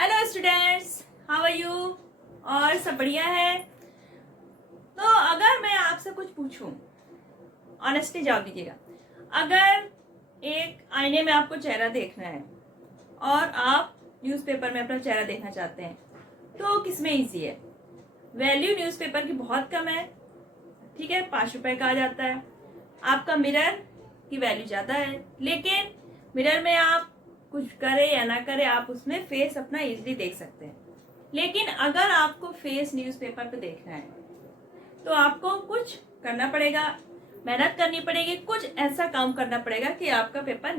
Hello students, how are you? और सब बढ़िया है? तो अगर मैं आपसे कुछ पूछूं, ऑनेस्टली जवाब दीजिएगा। अगर एक आईने में आपको चेहरा देखना है और आप न्यूज़पेपर में अपना चेहरा देखना चाहते हैं, तो किसमें इजी है? वैल्यू न्यूज़पेपर की बहुत कम है, ठीक है, 5 रुपए का आ जाता है। आपका मिरर की वैल्यू ज़्यादा है, लेकिन मिरर में आप कुछ करे या ना करे, आप उसमें फेस अपना इजीली देख सकते हैं। लेकिन अगर आपको फेस न्यूज़पेपर पे देखना है तो आपको कुछ करना पड़ेगा, मेहनत करनी पड़ेगी, कुछ ऐसा काम करना पड़ेगा कि आपका पेपर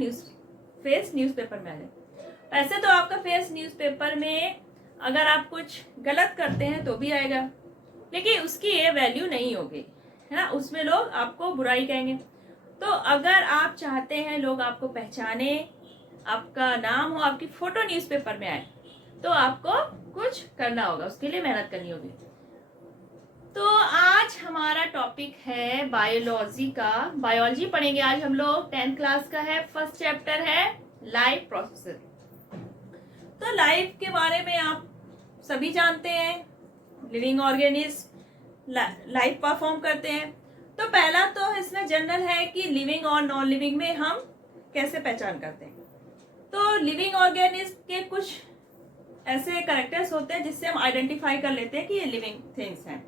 फेस न्यूज़पेपर में आ जाए। वैसे तो आपका फेस न्यूज़पेपर में अगर आप कुछ गलत करते हैं तो भी आएगा, लेकिन उसकी ये वैल्यू नहीं होगी, है ना। उसमें लोग आपको बुराई कहेंगे। तो अगर आप चाहते हैं लोग आपको पहचाने, आपका नाम हो, आपकी फोटो न्यूज़पेपर में आए, तो आपको कुछ करना होगा, उसके लिए मेहनत करनी होगी। तो आज हमारा टॉपिक है बायोलॉजी का। बायोलॉजी पढ़ेंगे आज हम लोग, 10th क्लास का है। फर्स्ट चैप्टर है लाइफ प्रोसेस। तो लाइफ के बारे में आप सभी जानते हैं, लिविंग ऑर्गेनिज्म लाइफ परफॉर्म करते हैं। तो पहला तो इसमें जनरल है कि लिविंग और नॉन लिविंग में हम कैसे पहचान करते हैं। तो लिविंग ऑर्गेनिज्म के कुछ ऐसे कैरेक्टर्स होते हैं जिससे हम आइडेंटिफाई कर लेते हैं कि ये लिविंग थिंग्स हैं।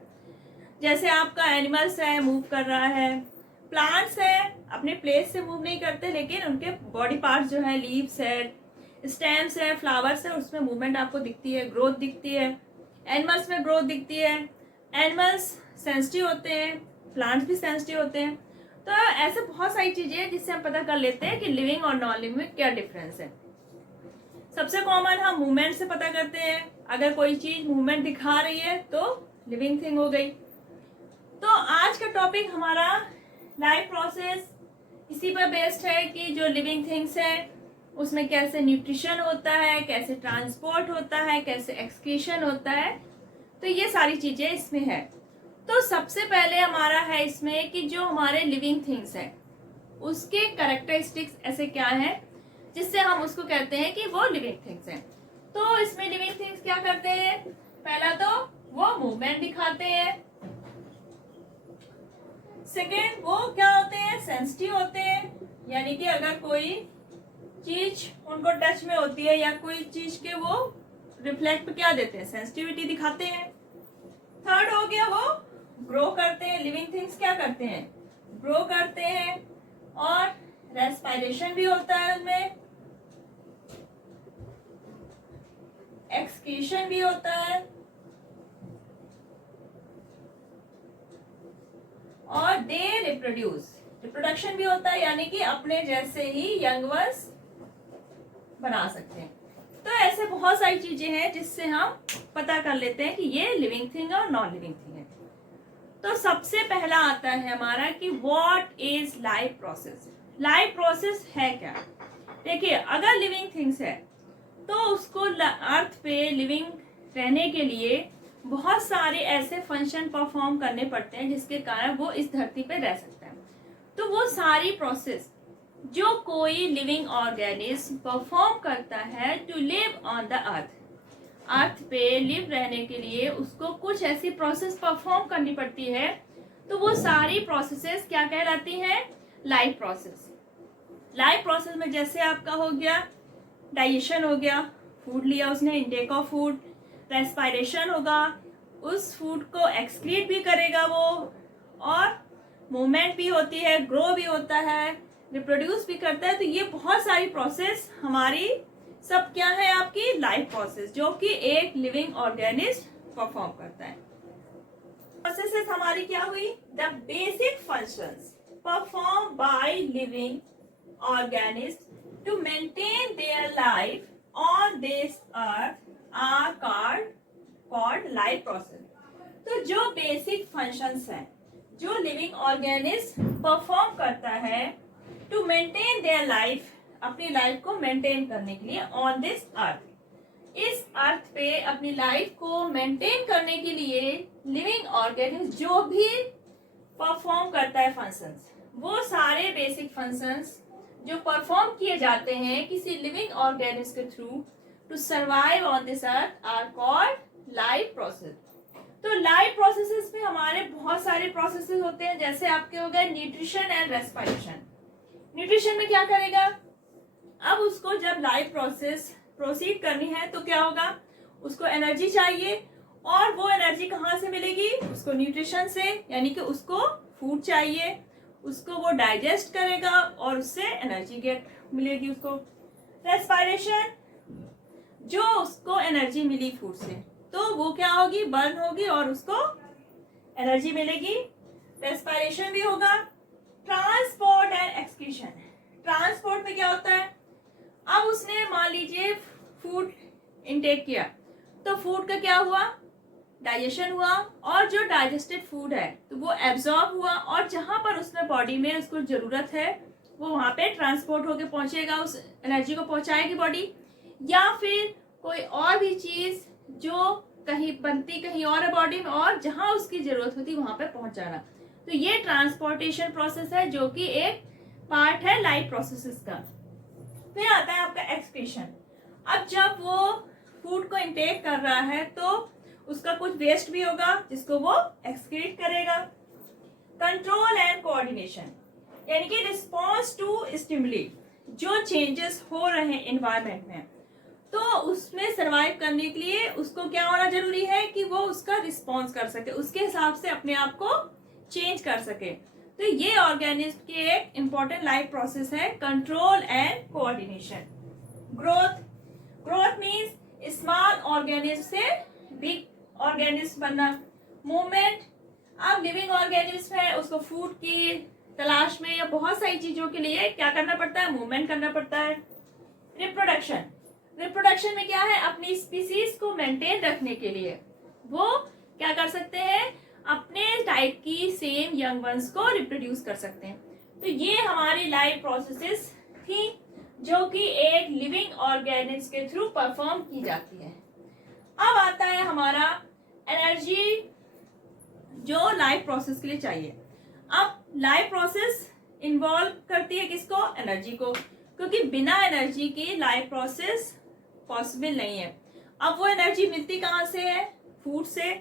जैसे आपका एनिमल्स है, मूव कर रहा है। प्लांट्स है, अपने प्लेस से मूव नहीं करते, लेकिन उनके बॉडी पार्ट्स जो है, लीव्स है, स्टेम्स है, फ्लावर्स है, उसमें मूवमेंट आपको दिखती है, ग्रोथ दिखती है। एनिमल्स में ग्रोथ दिखती है। एनिमल्स सेंसिटिव होते हैं, प्लांट्स भी सेंसिटिव होते हैं। तो ऐसे बहुत सारी चीजें हैं जिससे हम पता कर लेते हैं कि लिविंग और नॉन लिविंग में क्या डिफरेंस है। सबसे कॉमन हम मूवमेंट से पता करते हैं। अगर कोई चीज मूवमेंट दिखा रही है तो लिविंग थिंग हो गई। तो आज का टॉपिक हमारा लाइफ प्रोसेस इसी पर बेस्ड है कि जो लिविंग थिंग्स है उसमें कैसे न्यूट्रिशन होता है, कैसे ट्रांसपोर्ट होता है, कैसे एक्सक्रीशन होता है। तो ये सारी चीजें इसमें है। तो सबसे पहले हमारा है इसमें कि जो हमारे लिविंग थिंग्स है उसके कैरेक्टरिस्टिक्स ऐसे क्या है जिससे हम उसको कहते हैं कि वो लिविंग थिंग्स हैं। तो इसमें लिविंग थिंग्स क्या करते हैं? पहला तो वो मूवमेंट दिखाते हैं। सेकेंड, वो क्या होते हैं? सेंसिटिव होते हैं, यानी कि अगर कोई चीज उनको टच में होती है या कोई चीज के वो रिफ्लेक्ट क्या देते हैं? सेंसिटिविटी दिखाते हैं। थर्ड हो गया, वो ग्रो करते हैं। लिविंग थिंग्स क्या करते हैं? ग्रो करते हैं। और रेस्पिरेशन भी होता है उनमें, एक्सक्रीशन भी होता है, और दे रिप्रोडक्शन भी होता है, यानी कि अपने जैसे ही यंग वंस बना सकते हैं। तो ऐसे बहुत सारी चीजें हैं जिससे हम पता कर लेते हैं कि ये लिविंग थिंग और नॉन लिविंग थिंग है। तो सबसे पहला आता है हमारा कि what is life process. Life process है क्या? देखिए, अगर लिविंग थिंग्स है तो उसको अर्थ पे लिविंग रहने के लिए बहुत सारे ऐसे फंक्शन परफॉर्म करने पड़ते हैं जिसके कारण वो इस धरती पे रह सकता है। तो वो सारी प्रोसेस जो कोई लिविंग ऑर्गेनिज्म परफॉर्म करता है to live on the earth पे लिव रहने के लिए उसको कुछ ऐसी प्रोसेस परफॉर्म करनी पड़ती है। तो वो सारी प्रोसेसेस क्या कहलाती हैं? Life process. लाइफ प्रोसेस में जैसे आपका हो गया डाइजेशन, हो गया, फूड लिया उसने, इनटेक ऑफ फूड, रेस्पिरेशन होगा, उस फूड को एक्सक्रीट भी करेगा वो, और मूवमेंट भी होती है, ग्रो भी होता है, रिप्रोड्यूस भी करता है। तो ये बहुत सारी प्रोसेस हमारी सब क्या है? आपकी लाइफ प्रोसेस, जो कि एक लिविंग ऑर्गेनिज्म परफॉर्म करता है। प्रोसेसेस हमारी क्या हुई? The basic functions perform by living organism to maintain their life on this earth are called life process। तो जो बेसिक फंक्शंस हैं जो लिविंग ऑर्गेनिज्म परफॉर्म करता है टू मेंटेन देयर लाइफ, अपनी लाइफ को मेंटेन करने के लिए ऑन दिस अर्थ, इस अर्थ पे अपनी लाइफ को मेंटेन करने के लिए लिविंग ऑर्गेनिज्म जो भी परफॉर्म करता है फंक्शंस, वो सारे बेसिक फंक्शंस जो परफॉर्म किए जाते हैं किसी लिविंग ऑर्गेनिज्म के through, to survive on this earth are called life process. तो लाइफ प्रोसेसेस में हमारे बहुत सारे प्रोसेसेस होते हैं, जैसे आपके हो गए न्यूट्रिशन एंड रेस्पिरेशन. न्यूट्रिशन में क्या करेगा, अब उसको जब लाइफ प्रोसेस प्रोसीड करनी है तो क्या होगा, उसको एनर्जी चाहिए, और वो एनर्जी कहाँ से मिलेगी, उसको न्यूट्रिशन से, यानी कि उसको फूड चाहिए, उसको वो डाइजेस्ट करेगा और उससे एनर्जी गेट मिलेगी उसको. रेस्पिरेशन, जो उसको एनर्जी मिली फूड से तो वो क्या होगी, बर्न होगी और उसको एनर्जी मिलेगी, रेस्पिरेशन भी होगा. Transport and excretion. ट्रांसपोर्ट में क्या होता है, अब उसने मान लीजिए फूड इनटेक किया तो फूड का क्या हुआ, डाइजेशन हुआ, और जो डाइजेस्टेड फूड है तो वो एब्जॉर्ब हुआ, और जहां पर उसमें बॉडी में उसको जरूरत है वो वहां पे ट्रांसपोर्ट होके पहुंचेगा, उस एनर्जी को पहुंचाएगी बॉडी. या फिर कोई और भी चीज जो कहीं बनती कहीं और है बॉडी में, और जहां उसकी जरूरत होती वहां पे पहुंच जाना. तो ये ट्रांसपोर्टेशन प्रोसेस है जो कि एक पार्ट है लाइफ प्रोसेसेस का. फिर आता है आपका एक्सक्रीशन. अब जब वो फूड को इंटेक कर रहा है तो उसका कुछ वेस्ट भी होगा जिसको वो एक्सक्रीट करेगा. कंट्रोल एंड कोऑर्डिनेशन, यानी कि रिस्पॉन्स टू स्टिमुली, जो चेंजेस हो रहे हैं एनवायरनमेंट में, तो उसमें सरवाइव करने के लिए उसको क्या होना जरूरी है कि वो उसका रिस्पॉन्स कर सके, उसके हिसाब से अपने आप को चेंज कर सके. तो ये ऑर्गेनिज्म के एक इम्पॉर्टेंट लाइफ प्रोसेस है, control and coordination. Growth. Growth means small organism से बिग ऑर्गेनिज्म बनना. मूवमेंट, अब लिविंग ऑर्गेनिज्म है, उसको फूड की तलाश में या बहुत सारी चीजों के लिए क्या करना पड़ता है, मूवमेंट करना पड़ता है. रिप्रोडक्शन. रिप्रोडक्शन में क्या है, अपनी स्पीसीज को मेंटेन रखने के लिए वो क्या कर सकते हैं, अपने टाइप की सेम यंग वंस को रिप्रोड्यूस कर सकते हैं. तो ये हमारी लाइफ प्रोसेसेस थी जो कि एक लिविंग ऑर्गेनिज्म के थ्रू परफॉर्म की जाती है. अब आता है हमारा एनर्जी जो लाइफ प्रोसेस के लिए चाहिए. अब लाइफ प्रोसेस इन्वॉल्व करती है किसको, एनर्जी को, क्योंकि बिना एनर्जी की लाइफ प्रोसेस पॉसिबल नहीं है. अब वो एनर्जी मिलती कहाँ से है, फूड से.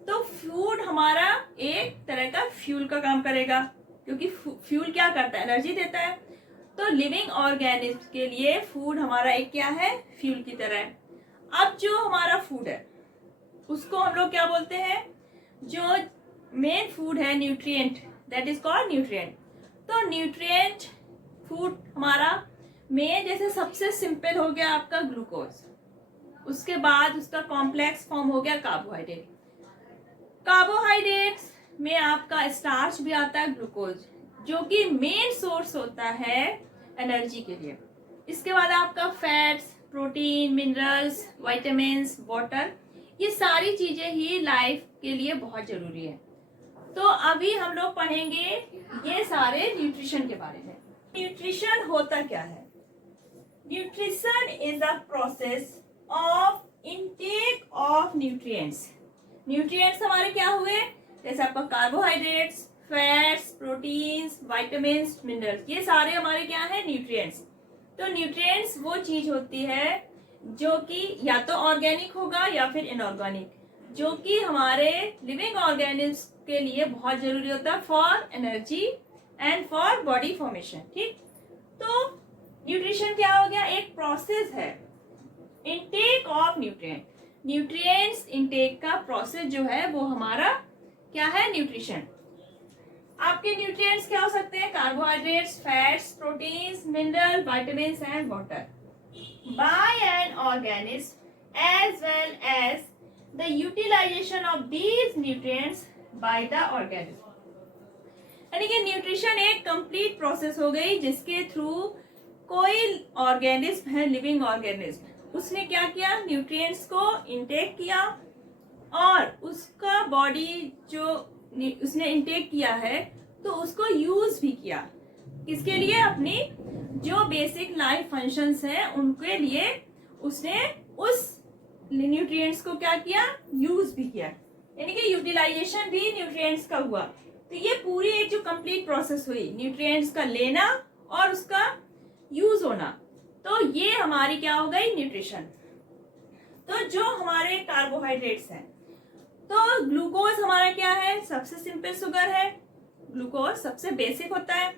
तो फूड हमारा एक तरह का फ्यूल का काम करेगा, क्योंकि फ्यूल क्या करता है, एनर्जी देता है. तो लिविंग ऑर्गेनिज्म के लिए फूड हमारा एक क्या है, फ्यूल की तरह है. अब जो हमारा फूड है उसको हम लोग क्या बोलते हैं, जो मेन फूड है nutrient, that is called nutrient. तो न्यूट्रिएंट फूड हमारा मेन, जैसे सबसे सिंपल हो गया आपका ग्लूकोज, उसके बाद उसका कॉम्प्लेक्स फॉर्म हो गया कार्बोहाइड्रेट. कार्बोहाइड्रेट्स में आपका स्टार्च भी आता है, ग्लूकोज, जो कि मेन सोर्स होता है एनर्जी के लिए. इसके बाद आपका fats, protein, minerals, vitamins, water, ये सारी चीजें ही लाइफ के लिए बहुत जरूरी है. तो अभी हम लोग पढ़ेंगे ये सारे न्यूट्रिशन के बारे में. न्यूट्रिशन होता क्या है, nutrition is the process of intake of nutrients. Nutrients हमारे क्या हुए, जैसे आपका carbohydrates, fats, proteins, vitamins, minerals, ये सारे हमारे क्या है, न्यूट्रिएंट्स. तो न्यूट्रिएंट्स वो चीज होती है जो कि या तो ऑर्गेनिक होगा या फिर इनऑर्गेनिक, जो कि हमारे लिविंग ऑर्गेनिज्म के लिए बहुत जरूरी होता है for energy and for body formation. ठीक, तो न्यूट्रिशन क्या हो गया, एक प्रोसेस है, intake of nutrient. Nutrients intake का प्रोसेस जो है वो हमारा क्या है, न्यूट्रिशन. आपके न्यूट्रिएंट्स क्या हो सकते हैं, carbohydrates, fats, proteins, mineral, vitamins and water. By an organism as well as the utilisation of these nutrients by the organism. यानी कि न्यूट्रिशन एक कंप्लीट प्रोसेस हो गई जिसके थ्रू कोई ऑर्गेनिज्म है, लिविंग ऑर्गेनिज्म, उसने क्या किया, न्यूट्रिएंट्स को इनटेक किया और उसका बॉडी जो उसने इनटेक किया है तो उसको यूज भी किया. किसके लिए, अपनी जो बेसिक लाइफ फंक्शंस हैं उनके लिए उसने उस न्यूट्रिएंट्स को क्या किया, यूज भी किया. यानी कि यूटिलाइजेशन भी न्यूट्रिएंट्स का हुआ. तो ये पूरी एक जो कंप्लीट प्रोसेस हुई, न्यूट्रिएंट्स का लेना और उसका यूज होना, तो ये हमारी क्या हो गई, न्यूट्रिशन. तो जो हमारे कार्बोहाइड्रेट्स हैं, तो ग्लूकोज हमारा क्या है, सबसे सिंपल शुगर है, ग्लूकोज सबसे बेसिक होता है,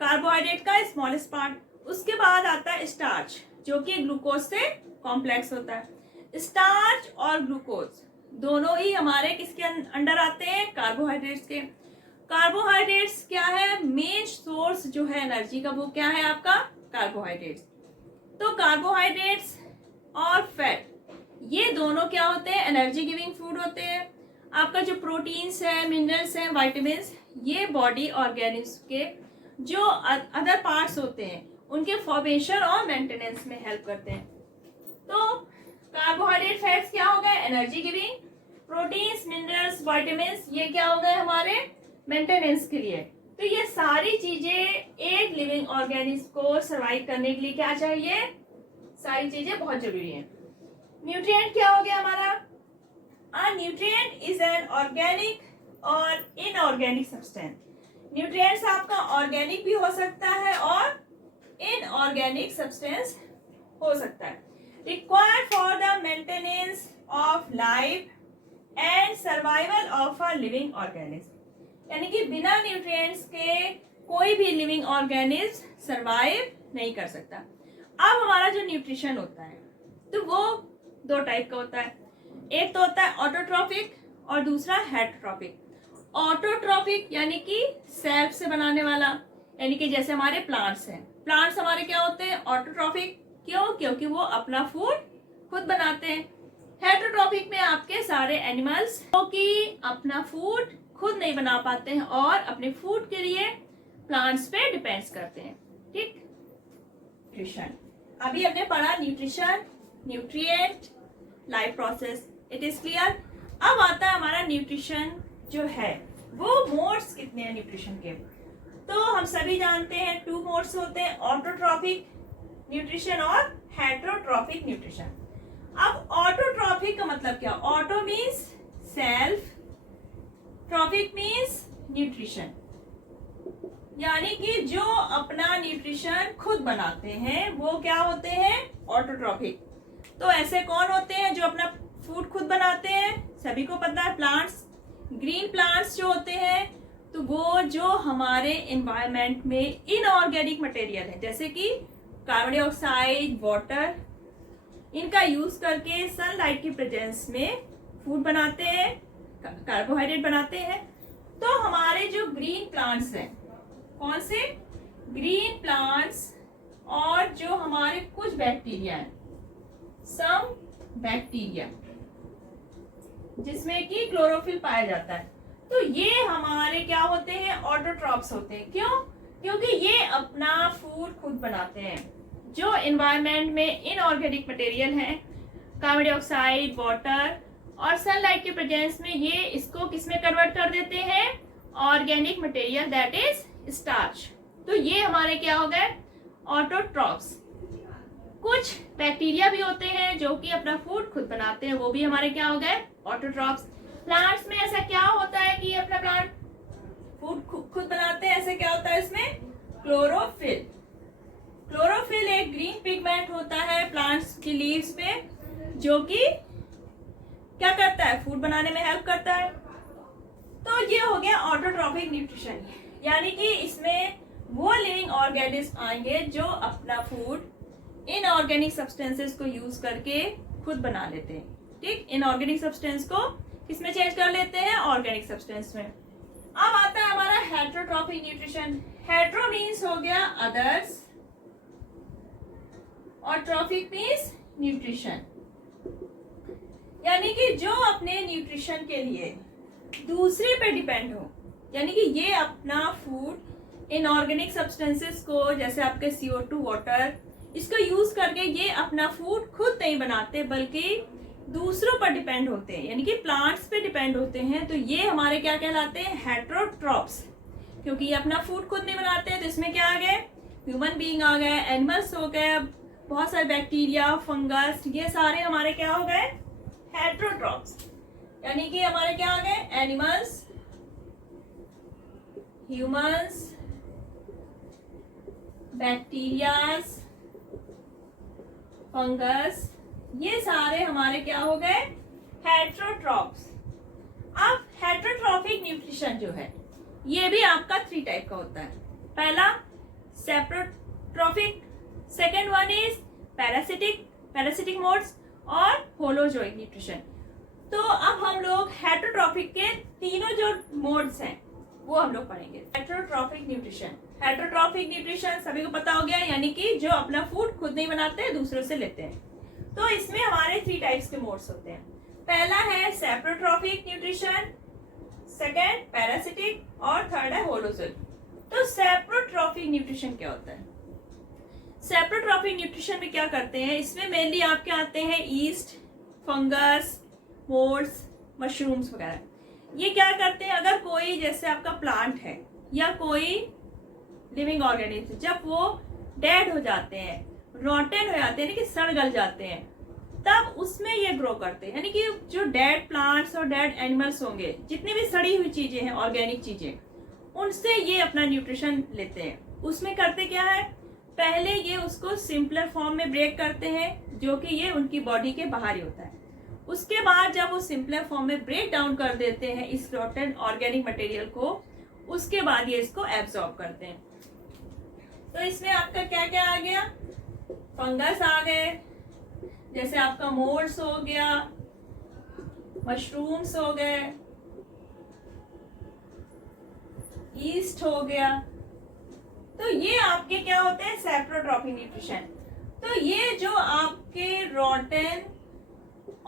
कार्बोहाइड्रेट का स्मॉलेस्ट पार्ट। उसके बाद आता है स्टार्च, जो कि ग्लूकोज से कॉम्प्लेक्स होता है। स्टार्च और ग्लूकोज दोनों ही हमारे किसके अंडर आते हैं, कार्बोहाइड्रेट्स के। कार्बोहाइड्रेट्स क्या है, मेन सोर्स जो है एनर्जी का, वो क्या है आपका, कार्बोहाइड्रेट्स। तो कार्बोहाइड्रेट्स और फैट ये दोनों क्या होते हैं, एनर्जी गिविंग फूड होते हैं। आपका जो प्रोटीन्स है, मिनरल्स हैं, विटामिन्स, ये बॉडी ऑर्गेनिज्म के जो अदर पार्ट्स होते हैं उनके फॉर्मेशन और मेंटेनेंस में हेल्प करते हैं। तो कार्बोहाइड्रेट फैट्स क्या हो गए, energy giving, proteins, minerals, vitamins, ये क्या हो गए हमारे मेंटेनेंस के लिए। तो ये सारी चीजें एक लिविंग ऑर्गेनिज्म को सर्वाइव करने के लिए क्या चाहिए, सारी चीजें बहुत जरूरी है। न्यूट्रिएंट क्या हो गया हमारा, अ न्यूट्रिएंट इज एन ऑर्गेनिक और इनऑर्गेनिक सब्सटेंस। न्यूट्रिएंट्स आपका ऑर्गेनिक भी हो सकता है और इनऑर्गेनिक सब्सटेंस हो सकता है, required for the maintenance of life and survival of a living organism. यानी कि बिना न्यूट्रिएंट्स के कोई भी लिविंग ऑर्गेनिज्म सरवाइव नहीं कर सकता। अब हमारा जो न्यूट्रिशन होता है तो वो दो टाइप का होता है, एक तो होता है ऑटोट्रॉफिक और दूसरा हेटरोट्रॉफिक। ऑटोट्रॉफिक यानी कि सेल्फ से बनाने वाला, यानी कि जैसे हमारे प्लांट्स हैं, प्लांट्स हमारे क्या होते हैं, ऑटोट्रॉफिक। क्यों, क्योंकि वो अपना फूड खुद बनाते हैं। हेटरोट्रॉफिक में आपके सारे एनिमल्स जो कि अपना फूड खुद नहीं बना पाते हैं और अपने फूड के लिए प्लांट्स पे डिपेंड्स करते हैं। ठीक, न्यूट्रिशन अभी हमने पढ़ा, nutrition, nutrient, life process, it is clear. अब आता है हमारा न्यूट्रिशन जो है, वो मोड्स कितने हैं न्यूट्रिशन के। तो हम सभी जानते हैं 2 मोड्स होते हैं, ऑटोट्रॉफिक न्यूट्रिशन और हेटरोट्रॉफिक न्यूट्रिशन। अब ऑटोट्रॉफिक का मतलब क्या, auto means self, trophic means nutrition, यानी कि जो अपना न्यूट्रिशन खुद बनाते हैं वो क्या होते हैं, ऑटोट्रॉफिक। तो ऐसे कौन होते हैं जो अपना फूड खुद बनाते हैं, सभी को पता है, प्लांट्स। ग्रीन प्लांट्स जो होते हैं तो वो जो हमारे एनवायरनमेंट में इनऑर्गेनिक मटेरियल है, जैसे कि कार्बन डाइऑक्साइड, वाटर, इनका यूज करके सनलाइट की प्रेजेंस में फूड बनाते हैं, कार्बोहाइड्रेट बनाते हैं। तो हमारे जो ग्रीन प्लांट्स हैं, कौन से, ग्रीन प्लांट्स, और जो हमारे कुछ बैक्टीरिया हैं, सम बैक्टीरिया जिसमें कि क्लोरोफिल पाया जाता है, तो ये हमारे क्या होते हैं, ऑटोट्रॉप्स होते हैं। क्यों, क्योंकि ये अपना फूड खुद बनाते हैं। जो एनवायरनमेंट में इनऑर्गेनिक मटेरियल है, कार्बन डाइऑक्साइड, वाटर और सनलाइट के प्रेजेंस में, ये इसको किसमें कन्वर्ट कर देते हैं, organic material, that is starch. तो ये हमारे क्या हो गए, ऑटोट्रॉप्स। कुछ बैक्टीरिया भी होते हैं जो कि अपना फूड खुद बनाते हैं, वो भी हमारे क्या हो गए, ऑटोट्रॉप्स। प्लांट्स में ऐसा क्या होता है कि अपना प्लांट फूड खुद बनाते हैं, ऐसे क्या होता है इसमें, क्लोरोफिल। क्लोरोफिल एक ग्रीन पिगमेंट होता है प्लांट्स की लीव्स पे, जो कि क्या करता है, फूड बनाने में हेल्प करता है। तो ये हो गया ऑटोट्रॉफिक न्यूट्रिशन, यानी कि इसमें वो लिविंग ऑर्गेनिज्म आएंगे जो अपना फूड इनऑर्गेनिक सब्सटेंसेस को यूज करके खुद बना लेते हैं। ठीक, इनऑर्गेनिक सब्सटेंस को किसमें चेंज कर लेते हैं, ऑर्गेनिक सब्सटेंस में। अब आता है हमारा हेटरोट्रॉफिक न्यूट्रिशन। हेट्रो मीन्स हो गया अदर्स और ट्रॉफिक मीन्स न्यूट्रिशन, यानी कि जो अपने न्यूट्रिशन के लिए दूसरे पे डिपेंड हो, यानी कि ये अपना फूड इनऑर्गेनिक सब्सटेंसेस को, जैसे आपके CO2, वाटर, इसको यूज करके ये अपना फूड खुद नहीं बनाते बल्कि दूसरों पर डिपेंड होते हैं, यानी कि प्लांट्स पे डिपेंड होते हैं। तो ये हमारे क्या कहलाते हैं, हेटरोट्रॉप्स। क्योंकि ये अपना फूड खुद नहीं बनाते हैं, तो इसमें क्या आ गए, ह्यूमन बीइंग आ गए, एनिमल्स हो गए, बहुत सारे बैक्टीरिया, फंगस, ये सारे हमारे क्या हो गए, हेटरोट्रॉप्स। यानी कि हमारे क्या आ गए, एनिमल्स, ह्यूमंस, बैक्टीरियाज, फंगस, ये सारे हमारे क्या हो गए, हेट्रोट्रॉफ्स। अब हेट्रोट्रॉफिक न्यूट्रिशन जो है ये भी आपका 3 टाइप का होता है। पहला saprotrophic, second one is parasitic modes और होलोजोइक न्यूट्रिशन। तो अब हम लोग हेट्रोट्रॉफिक के तीनों जो मोड्स हैं वो हम लोग पढ़ेंगे। हेट्रोट्रॉफिक न्यूट्रिशन सभी को पता हो गया, यानी कि जो अपना फूड खुद नहीं बनाते हैं, दूसरों से लेते हैं। तो इसमें हमारे 3 टाइप्स के मोड्स होते हैं। पहला है सेप्रोट्रॉफिक न्यूट्रिशन, सेकेंड पैरासिटिक और थर्ड है होलोजोइक। तो सेप्रोट्रॉफिक न्यूट्रिशन क्या होता है? सेप्रोट्रॉफिक न्यूट्रिशन में क्या करते हैं, इसमें मेनली आपके आते हैं ईस्ट, फंगस, मोल्ड्स, मशरूम्स वगैरह। ये क्या करते हैं, अगर कोई जैसे आपका प्लांट है या कोई लिविंग ऑर्गेनिज्म, जब वो डेड हो जाते हैं, रॉटेन हो जाते हैं, यानी कि सड़ गल जाते हैं, तब उसमें ये ग्रो करते हैं। यानी कि जो डेड प्लांट्स और डेड एनिमल्स होंगे, जितनी भी सड़ी हुई चीजें हैं, ऑर्गेनिक चीजें, उनसे ये अपना न्यूट्रिशन लेते हैं। उसमें करते क्या है, पहले ये उसको सिंपलर फॉर्म में ब्रेक करते हैं, जो कि ये उनकी बॉडी के बाहर ही होता है। उसके बाद जब वो सिंपलर फॉर्म में ब्रेक डाउन कर देते हैं इस रॉटेन ऑर्गेनिक मटेरियल को, उसके बाद ये इसको एब्जॉर्ब करते हैं। तो इसमें आपका क्या क्या आ गया, फंगस आ गए, जैसे आपका मोल्ड्स हो गया, मशरूम्स हो गए, ईस्ट हो गया। तो ये आपके क्या होते हैं, सेप्रोट्रॉफिक न्यूट्रिशन। तो ये जो आपके रॉटेन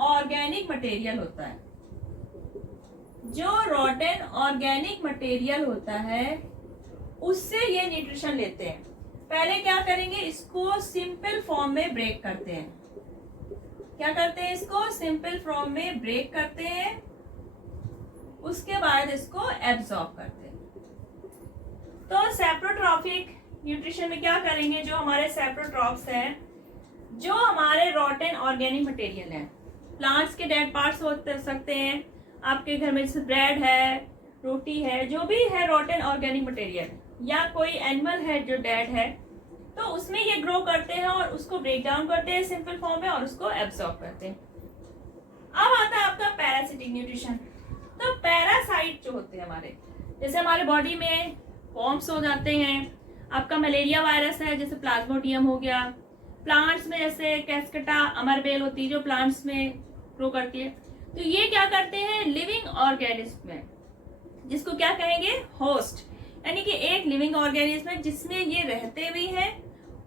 ऑर्गेनिक मटेरियल होता है, जो रॉटेन ऑर्गेनिक मटेरियल होता है, उससे ये न्यूट्रिशन लेते हैं। पहले क्या करेंगे, इसको सिंपल फॉर्म में ब्रेक करते हैं। क्या करते हैं, इसको सिंपल फॉर्म में ब्रेक करते हैं, उसके बाद इसको एब्जॉर्ब करते हैं। तो सेप्रोट्रॉफिक न्यूट्रिशन में क्या करेंगे, जो हमारे सेप्रोट्रॉफ्स हैं, जो हमारे रॉटेन ऑर्गेनिक मटेरियल हैं, प्लांट्स के डेड पार्ट्स हो सकते हैं, आपके घर में जैसे ब्रेड है, रोटी है, जो भी है रॉटेन ऑर्गेनिक मटेरियल, या कोई एनिमल है जो डेड है, तो उसमें ये ग्रो करते हैं और उसको ब्रेक डाउन करते हैं सिंपल फॉर्म में और उसको एब्जॉर्ब करते हैं। अब आता है आपका पैरासिटिक न्यूट्रिशन। तो पैरासाइट जो होते हैं हमारे, जैसे हमारे बॉडी में वॉर्म्स हो जाते हैं, आपका मलेरिया वायरस है जैसे प्लाज्मोडियम हो गया, प्लांट्स में जैसे कैस्केटा अमरबेल होती है जो प्लांट्स में ग्रो करती है। तो ये क्या करते हैं, लिविंग ऑर्गेनिज्म में, जिसको क्या कहेंगे, होस्ट, यानी कि एक लिविंग ऑर्गेनिज्म है जिसमें ये रहते भी हैं,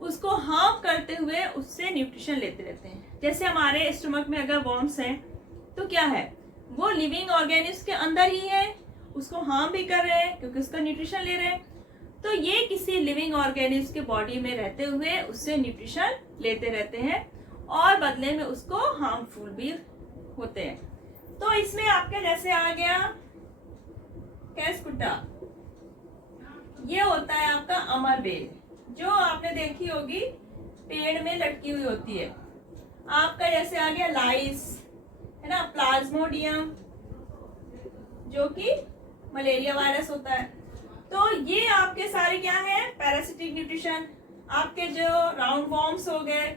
उसको हार्म करते हुए उससे न्यूट्रिशन लेते रहते हैं। जैसे हमारे स्टमक में अगर वॉर्म्स हैं तो क्या है, वो लिविंग ऑर्गेनिज्म के अंदर ही है, उसको हार्म भी कर रहे हैं क्योंकि उसका न्यूट्रिशन ले रहे हैं। तो ये किसी लिविंग ऑर्गेनिज्म के बॉडी में रहते हुए उससे न्यूट्रिशन लेते रहते हैं और बदले में उसको हार्मफुल भी होते हैं। तो इसमें आपके जैसे आ गया कैस्कुटा, ये होता है आपका अमरबेल, जो आपने देखी होगी पेड़ में लटकी हुई होती है। आपका जैसे आ गया लाइस, है ना, प्लाज्मोडियम, जो कि मलेरिया वायरस होता है। तो ये आपके सारे क्या है, पैरासिटिक न्यूट्रिशन। आपके जो राउंड वॉर्म्स हो गए,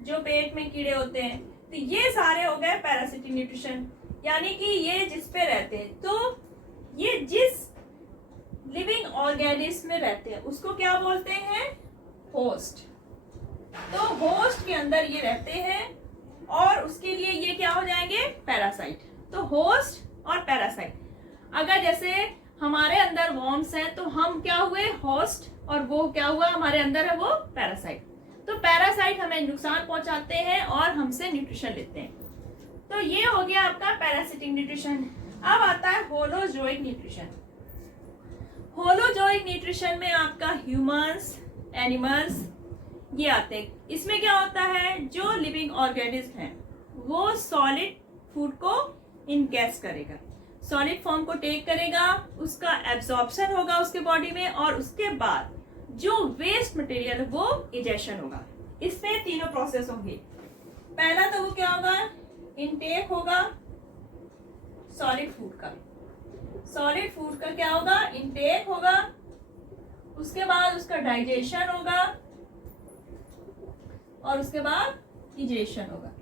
जो पेट में कीड़े होते हैं, तो ये सारे हो गए पैरासिटिक न्यूट्रिशन, यानी कि ये जिस पे रहते हैं। तो ये जिस लिविंग ऑर्गेनिज्म में रहते हैं उसको क्या बोलते हैं, होस्ट। तो होस्ट के अंदर ये रहते हैं और उसके लिए ये क्या हो जाएंगे, पैरासाइट। तो होस्ट और पैरासाइट, अगर जैसे हमारे अंदर वॉर्म्स है तो हम क्या हुए, होस्ट, और वो क्या हुआ, हमारे अंदर है वो पैरासाइट। तो पैरासाइट हमें नुकसान पहुंचाते हैं और हमसे न्यूट्रिशन लेते हैं। तो ये हो गया आपका पैरासिटिक न्यूट्रिशन। अब आता है होलोजोइक न्यूट्रिशन। होलोजोइक न्यूट्रिशन में आपका ह्यूमंस, एनिमल्स ये आते हैं। इसमें क्या होता है, जो लिविंग ऑर्गेनिज्म है वो सॉलिड फूड को इनगेस करेगा, सॉलिड फॉर्म को टेक करेगा, उसका एब्जॉर्प्शन होगा उसके बॉडी में, और उसके बाद जो वेस्ट मटेरियल है वो इजेशन होगा। इसमें तीनों प्रोसेस होंगे। पहला तो वो क्या होगा, इनटेक होगा सॉलिड फूड का। सॉलिड फूड का क्या होगा, इनटेक होगा, उसके बाद उसका डाइजेशन होगा और उसके बाद इजेशन होगा।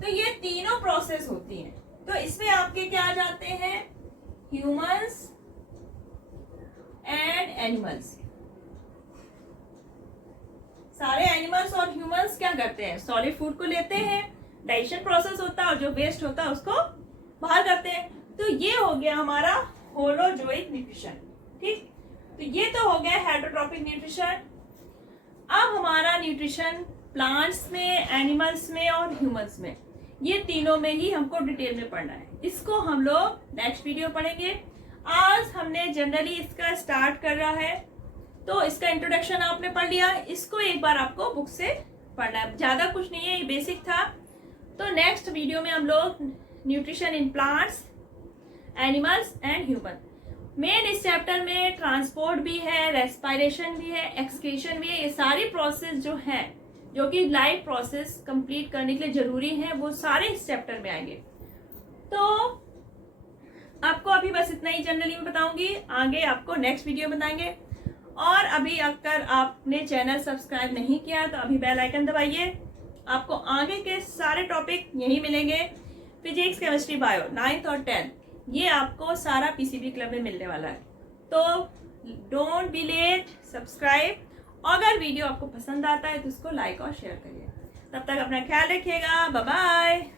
तो ये तीनों प्रोसेस होती हैं। तो इसमें आपके क्या आ जाते हैं, ह्यूमंस एंड एनिमल्स। सारे एनिमल्स और ह्यूमंस क्या करते हैं, सॉलिड फूड को लेते हैं, डाइजेशन प्रोसेस होता है और जो वेस्ट होता है उसको बाहर करते हैं। तो ये हो गया हमारा होलोजोइक न्यूट्रिशन। ठीक, तो ये तो हो गया हेटरोट्रॉपिक न्यूट्रिशन। अब हमारा न्यूट्रिशन प्लांट्स में, एनिमल्स में और ह्यूमंस में, ये तीनों में ही हमको डिटेल में पढ़ना है। इसको हम लोग नेक्स्ट वीडियो पढ़ेंगे। आज हमने जनरली इसका स्टार्ट कर रहा है, तो इसका इंट्रोडक्शन आपने पढ़ लिया। इसको एक बार आपको बुक से पढ़ना है, ज्यादा कुछ नहीं है, ये बेसिक था। तो नेक्स्ट वीडियो में हम लोग nutrition in plants, animals and human. Main इस चैप्टर में ट्रांसपोर्ट भी है, रेस्पिरेशन भी है, एक्सक्रीशन भी है। ये सारी प्रोसेस जो है, जो कि लाइफ प्रोसेस कंप्लीट करने के लिए जरूरी है, वो सारे इस चैप्टर में आएंगे। तो आपको अभी बस इतना ही जनरली मैं बताऊंगी, आगे आपको नेक्स्ट वीडियो बताएंगे। और अभी अगर आपने चैनल सब्सक्राइब नहीं किया तो अभी बेल आइकन दबाइए, आपको आगे के सारे टॉपिक यही मिलेंगे। फिजिक्स, केमिस्ट्री, बायो 9th और 10th, ये आपको सारा पीसीबी क्लब में मिलने वाला है। तो डोंट बी लेट, सब्सक्राइब। अगर वीडियो आपको पसंद आता है तो उसको लाइक और शेयर करिए। तब तक अपना ख्याल रखिएगा, बाय बाय।